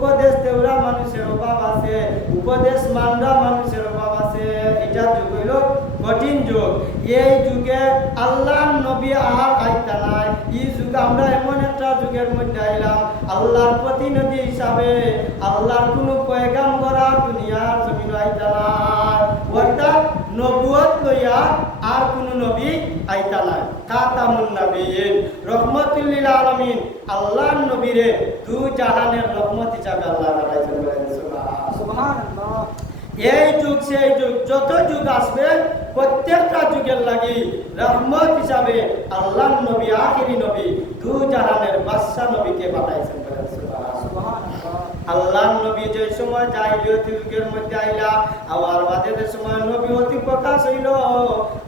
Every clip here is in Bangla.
উপদেশ দেওয়া মানুষের অভাব আছে, উপদেশ মানরা মানুষের অভাব আছে। এটা যুগ হইল কঠিন যুগ। এই যুগে আল্লাহর নবী আর আইতা নাই। এই যুগ আমরা এমন একটা যুগের মধ্যে আইলাম, আল্লাহর প্রতিনিধি হিসাবে আল্লাহর কোনো পয়গাম্বর আর দুনিয়ার জমিন আইতা নাই। অর্থাৎ নবুয়ত লইয়া আর কোনো নবী আইতা নাই। খাতামুন নবিয়্যিন, রহমাতুল লিল আলামিন, আল্লাহর নবীরে দু জাহানের রহমত হিসাবে আল্লাহ বানাইছেন। সুবহানাল্লাহ। এই যুগ সেই যুগ, যত যুগ আসবে প্রত্যেকটা যুগের লাগি রহমত হিসাবে আল্লাহর নবী, আখিরি নবী, দু জাহানের বাদশা নবীকে পাঠাইছেন। আল্লাহর নবী যে সময় জাহিলিয়াতের যুগের মধ্যে আইলা, আবার বাদের সময় নবুয়তি প্রকাশ হইল।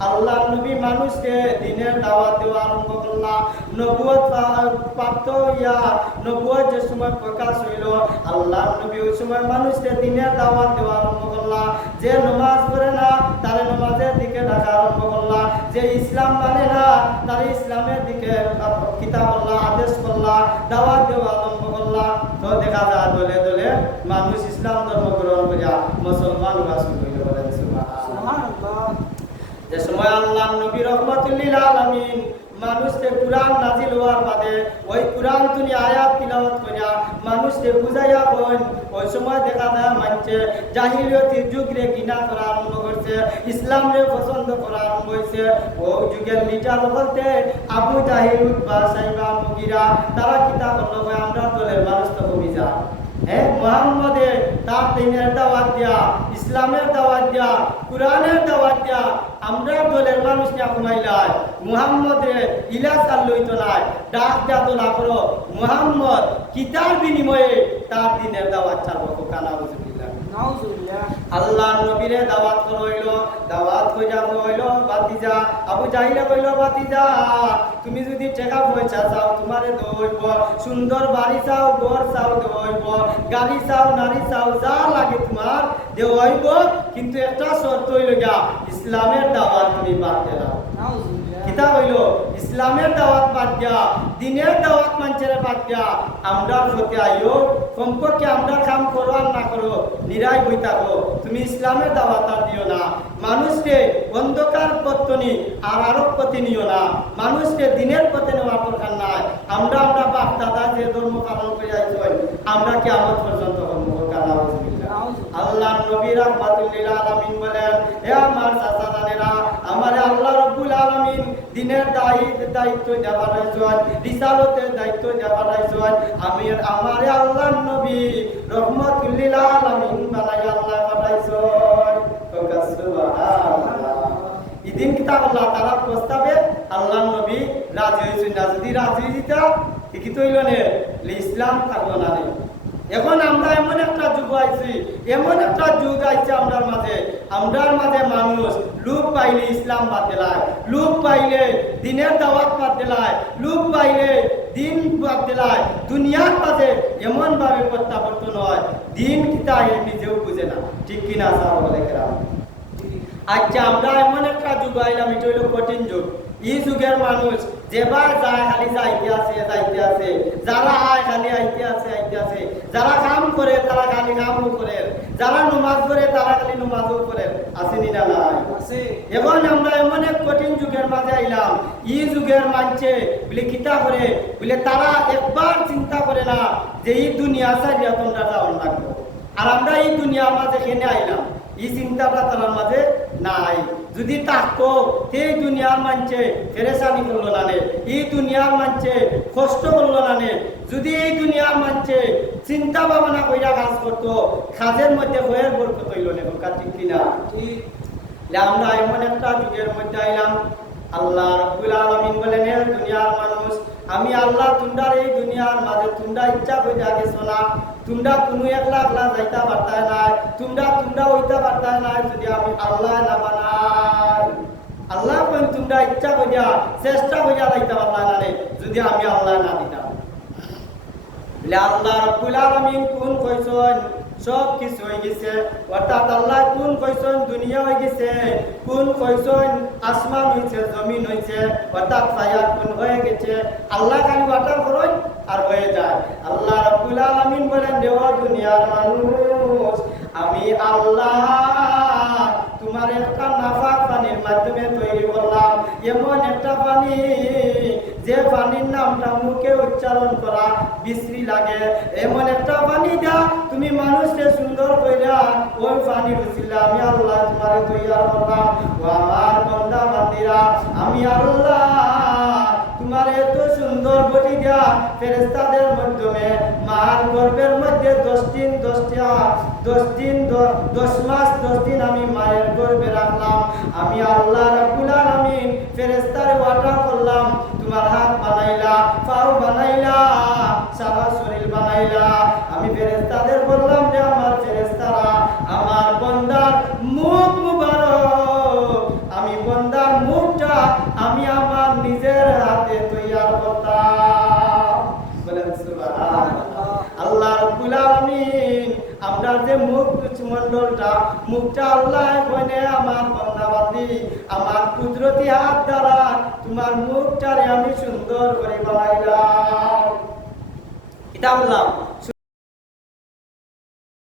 আল্লাহর নবী মানুষকে দিনের দাওয়াত দেওয়া আরম্ভ করলা। নবুয়ত প্রাপ্ত হইয়া নবুয়ত যে সময় প্রকাশ হইল, আল্লাহর নবী ওই সময় মানুষকে দিনের দাওয়াত দেওয়া আরম্ভ করলা। যে নামাজ পড়ে না তারে নামাজের দিকে ডাকা আরম্ভ করলা, যে ইসলাম মানে না তারে ইসলামের দিকে কিতাব আল্লাহ আদেশ করলা, দাওয়াত দেওয়া আরম্ভ করলা। তো দেখা যায় দলে দলে মানুষ ইসলাম ধর্ম গ্রহণ করিয়া মুসলমান রাসূল হইল। বলেন সুবহানাল্লাহ। যে সময় আল্লাহর নবী রহমাতুল লিল আলামিন মানুষকে কুরআন নাজিল হওয়ার বাদে ওই কুরআন তুমি আয়াত তিলাওয়াত করিয়া মানুষকে বুঝাইয়া বলেন, ওই সময় দেখা যায় মানছে জাহিলিয়াতের যুগরে ঘৃণা করা আরম্ভ করছে, ইসলামরে পছন্দ করা আরম্ভ হয়েছে। ওই যুগের লিডার বলতে আবু জাহিল, উতবা, সাইবা, মুগিরা, তারা কিতাব করলো আমরা দলের মানুষ তো কমে যায়। মুহাম্মদে তার দিনের দাওয়াত দিয়া, ইসলামের দাওয়াত দিয়া, কুরআনের দাওয়াত দিয়া আমরা দলের মানুষ না কমাইলাই। মুহাম্মদে ইলাস আল্লাহইতো নাই, ডাক দিয়া তো না করো। মুহাম্মদ কিতাব বিনিময়ে তার দিনের দাওয়াত ছাড়বো। কানা বুঝবিল্লাহ, নাউজুবিল্লাহ। আল্লাহর নবীরে দাওয়াত করইল, দাওয়াত কইরা হইল বাতিজা। আবু জাহিলে কইল, বাতিজা তুমি যদি টাকা পয়সা চাও তোমারে দেব, সুন্দর বাড়ি চাও, ঘর চাও দেব, গাড়ি চাও, নারী চাও, যা লাগে তোমার দেব, কিন্তু একটা শর্ত হইল গিয়া ইসলামের দাওয়াত তুমি বাদ দিলা। কিতা হইল ইসলামের দাওয়াত বাদ দিয়া, দিনের দাওয়াত মানুষের বাদ দিয়া আমরা হতে আইও। কমপক্ষে আমরা কাম করো আর না করো নিরাই বই থাকো, তুমি ইসলামের দাওয়াত আর দিও না। মানুষকে অন্ধকার পথনি আর আরব পথে নিও না, মানুষকে দিনের পথে নেওয়ার দরকার নাই। আমরা বাপ দাদা যে ধর্ম পালন করে আইছি আমরা কি আমার পর্যন্ত আল্লাহর নবী রাহমাতুল লিল আলামিন বলেন, হে আমার চাচা জানেরা, আমার আল্লাহ রাব্বুল আলামিন দিনের দায়িত্ব দেওয়া রাইছেন, রিসালাতের দায়িত্ব দেওয়া রাইছেন। আমি আমার আল্লাহর নবী রাহমাতুল লিল আলামিন বানাই আল্লাহ পাঠাইছেন। সুবহানাল্লাহ। ইদিন কিতাব আল্লাহ তাআলা প্রস্তাবে আল্লাহর নবী রাজি হইছেন না। যদি রাজি দিতা কি তৈল নে ইসলাম থাকলো না। এখন আমরা এমন একটা যুগ আইছি, এমন একটা যুগ আইছে আমরার মাঝে মানুষ লোক পাইলে ইসলাম বাদ দিলায়, লোক পাইলে দিনের দাওয়াত বাদ দিলায়, লোক পাইলে দিন বাদ দিলায়। দুনিয়ার মাঝে এমন ভাবে প্রত্যাবর্তন হয়, দিন কিতা নিজেও বুঝে না। ঠিক কিনা সাহাবায়ে কেরাম? আচ্ছা আমরা এমন একটা যুগ আইলাম, এটা হইল কঠিন যুগ। এই যুগের মানুষ যেবার যায় খালি যাইতে আছে, যারা আয় খালি আইতে আছে, যারা কাম করে তারা খালি কামও করে, যারা নমাজ পড়ে তারা খালি নমাজও করে। আসেনি না? নাই আছে। এখন আমরা এমন এক কঠিন যুগের মাঝে আইলাম, এই যুগের মানছে বলে কিতা করে বলে তারা একবার চিন্তা করে না যে এই দুনিয়া ছাড়িয়া তোমরা যাওয়ার লাগবে। আর আমরা এই দুনিয়ার মাঝে কেনে আইলাম, এই চিন্তাটা তার মাঝে নাই। যদি থাকতো এই দুনিয়ার মানছে ফেরেশানি করলো না নে, এই দুনিয়ার মানছে কষ্ট করলো না নে, যদি এই দুনিয়ার মানছে চিন্তা ভাবনা কইরা কাজ করতো, কাজের মধ্যে হয়ে বরকত হইল না। ঠিক কিনা? আমরা এমন একটা যুগের মধ্যে আইলাম, আল্লাহ রাব্বুল আলামিন বলেন, হে দুনিয়ার মানুষ, আমি আল্লাহ তোমরা এই দুনিয়ার মাঝে তোমরা ইচ্ছা কইরা গেছো না, তোমরা কোনো একলা যাইতা পারতাই নাই, তোমরা হইতা পারতাই নাই যদি আমি আল্লাহ না বানাই। আল্লাহ কইন তোমরা ইচ্ছা কইরা চেষ্টা কইরা যাইতা পারতাই না যদি আমি আল্লাহ না দিতাম। বলে আল্লাহ রাব্বুল আলামিন কোন কইছেন সব কিছু হয়ে গেছে, অর্থাৎ আল্লাহ কোন কইছেন দুনিয়া হয়ে গেছে, কোন কইছেন আসমান হইছে, জমিন হইছে, অর্থাৎ ছায়া কোন হয়ে গেছে। আল্লাহ খালি ওয়াটার করেন আর হয়ে যায়। আল্লাহ রাব্বুল আলামিন বলেন, দেওয়া দুনিয়ার মানুষ, আমি আল্লাহ তোমার একটা নাফাক পানির মাধ্যমে তৈরি করলাম, এমন একটা পানি যে পানির নামটা মুখে উচ্চারণ করা বিশ্রী লাগে, এমন একটা পানি দা তুমি মানুষকে সুন্দর কইরা ওই পানির উসিলা আমি আল্লাহ তোমারে তৈয়ার করলাম। ও আমার বান্দা বান্দিরা, আমি আল্লাহ তোমার এত সুন্দর বডি দেয়া ফেরেশতাদের মাধ্যমে মার গর্ভের মধ্যে 10 দিন 10 মাস 10 দিন আমি মায়ের গর্ভে রাখলাম। আমি আল্লাহ রাব্বুল আলামিন ফেরেশতারে ওয়াটা করলাম, তোমার হাত বানাইলা, পাও বানাইলা, সারা শরীর বানাইলা। আমি ফেরেশতাদের বললাম যে আমার ফেরেশতারা আমার বান্দার মুখ মুবারক, আমি বান্দার মুখটা আমি আমার নিজের হাতে তৈয়ার করতাম। বলেন সুবহানাল্লাহ। আল্লাহ রাব্বুল আলামিন আমরা যে মুখ মণ্ডলটা মুখটা আল্লাহ কইনে আমার বান্দা বান্দি আমার কুদরতি হাত দ্বারা তোমার মুখটারে আমি সুন্দর করে বানাইলাম। এটা বললাম।